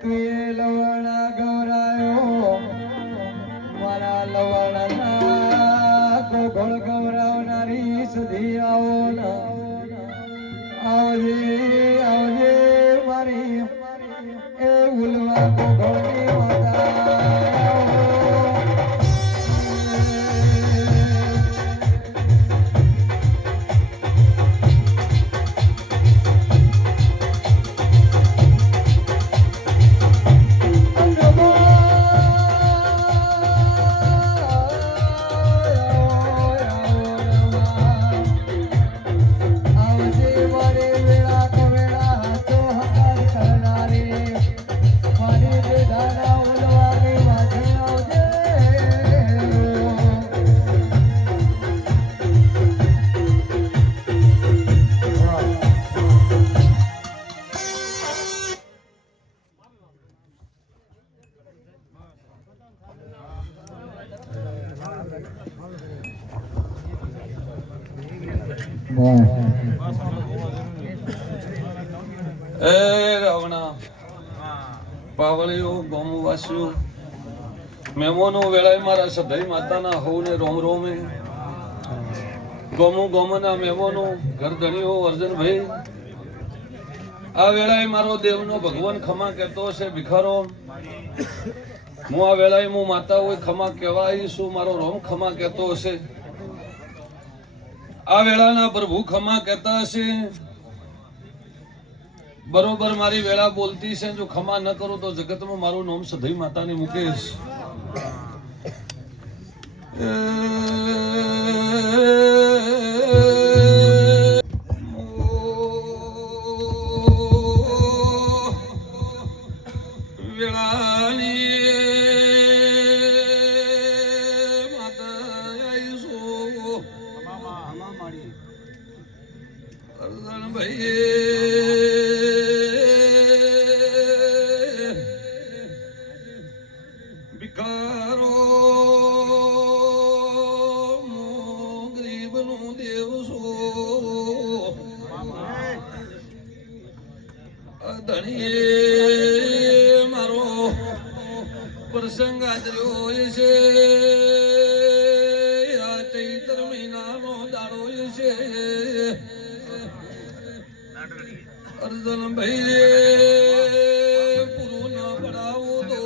તુએ લવણા ગવરાયો મારા લવણના ગોળ ગવરાવનારી સુધી આવો ના આવજે આવજે મારી એ ઉલવા ગોળની માતા પાવળીઓ ગોમવાસીઓ મહેમાનો વેળાએ મારા સદાઈ માતાના હોને રોમ રોમે ગોમના મહેમાનો ઘરધણીઓ વર્જનભાઈ આ વેળાએ મારો દેવનો ભગવાન ખમા કહેતો છે ભિખારો હું આ વેળાએ હું માતા હોય ખમા કહેવાય છું મારો રોમ ખમા કહેતો હશે આ વેળાના પ્રભુ ખમા કહેતા હશે બરોબર મારી વેળા બોલતી છે જો ખમા ન કરું તો જગતમાં મારું નામ સધઈ માતાની મુકેશ મારો પ્રસંગ આદર્યો છે આ ચૈત્ર મહિનાનો દાડો છે અર્જનભાઈ પૂરું ના પડાવો તો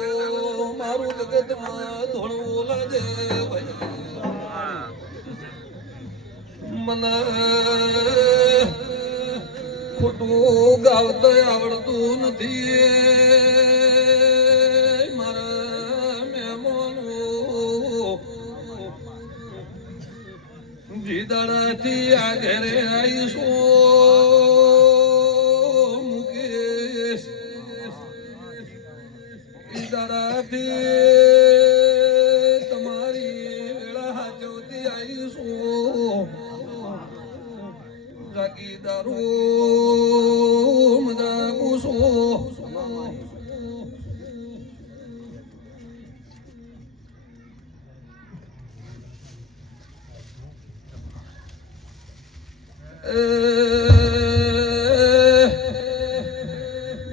મારું જગતમાં ધોળવું લાગે મને ખોટું ગાવતા આવડતું નથી મારા મહેમાનો જીદાડાથી આ ઘરે આવીશું મુકેશ જીદાડાથી તમારી વેળા હાચવતી આવીશું જાગીદારો મજા પૂછો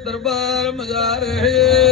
દરબાર મજા રહે